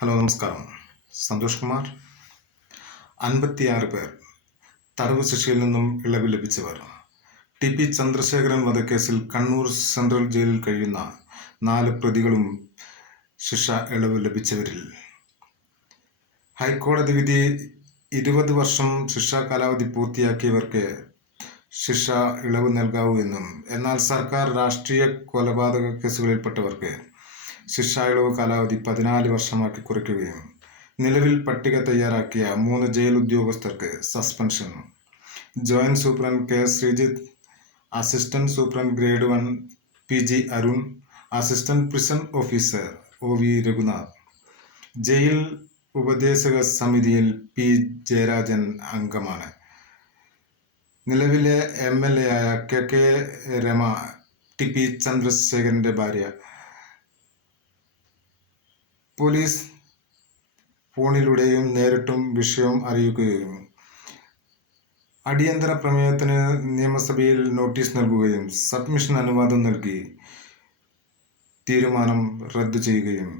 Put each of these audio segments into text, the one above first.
Hello നമസ്കാരം. സന്തോഷ് കുമാർ. അൻപത്തിയാറ് പേർ തടവ് ശിക്ഷയിൽ നിന്നും ഇളവ് ലഭിച്ചവർ. ടി പി ചന്ദ്രശേഖരൻ വധക്കേസിൽ കണ്ണൂർ സെൻട്രൽ ജയിലിൽ കഴിയുന്ന നാല് പ്രതികളും ശിക്ഷ ഇളവ് ലഭിച്ചവരിൽ. ഹൈക്കോടതി വിധി ഇരുപത് വർഷം ശിക്ഷാ കാലാവധി പൂർത്തിയാക്കിയവർക്ക് ശിക്ഷ ഇളവ് നൽകാവൂ എന്നും എന്നാൽ സർക്കാർ രാഷ്ട്രീയ കൊലപാതക കേസുകളിൽപ്പെട്ടവർക്ക് ശിക്ഷാ ഇളവ് കാലാവധി പതിനാല് വർഷമാക്കി കുറയ്ക്കുകയും നിലവിൽ പട്ടിക തയ്യാറാക്കിയ മൂന്ന് ജയിൽ ഉദ്യോഗസ്ഥർക്ക് suspension. Joint superintendent K. Sreejith assistant superintendent grade one P. G. Arun assistant prison officer O. V. Raghunath. Jail ഉപദേശക സമിതിയിൽ പി. ജയരാജൻ അംഗമാണ്. നിലവിലെ എം. എൽ. എ ആയ K. K. Rama T. P. ചന്ദ്രശേഖരന്റെ ഭാര്യ പോലീസ് ഫോണിലൂടെയും നേരിട്ടും വിഷയം അറിയിക്കുകയും അടിയന്തര പ്രമേയത്തിന് നിയമസഭയിൽ നോട്ടീസ് നൽകുകയും സബ്മിഷൻ അനുവാദം നൽകി തീരുമാനം റദ്ദു ചെയ്യുകയും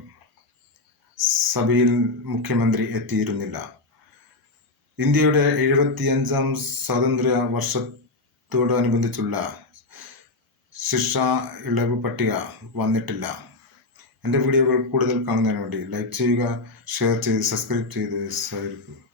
സഭയിൽ മുഖ്യമന്ത്രി എത്തിയിരുന്നില്ല. ഇന്ത്യയുടെ എഴുപത്തിയഞ്ചാം സ്വാതന്ത്ര്യ വർഷത്തോടനുബന്ധിച്ചുള്ള ശിക്ഷാ ഇളവ് പട്ടിക വന്നിട്ടില്ല. എന്റെ വീഡിയോകൾ കൂടുതൽ കാണുന്നതിന് വേണ്ടി ലൈക്ക് ചെയ്യുക ഷെയർ ചെയ്ത് സബ്സ്ക്രൈബ് ചെയ്ത് സഹകരിക്കുക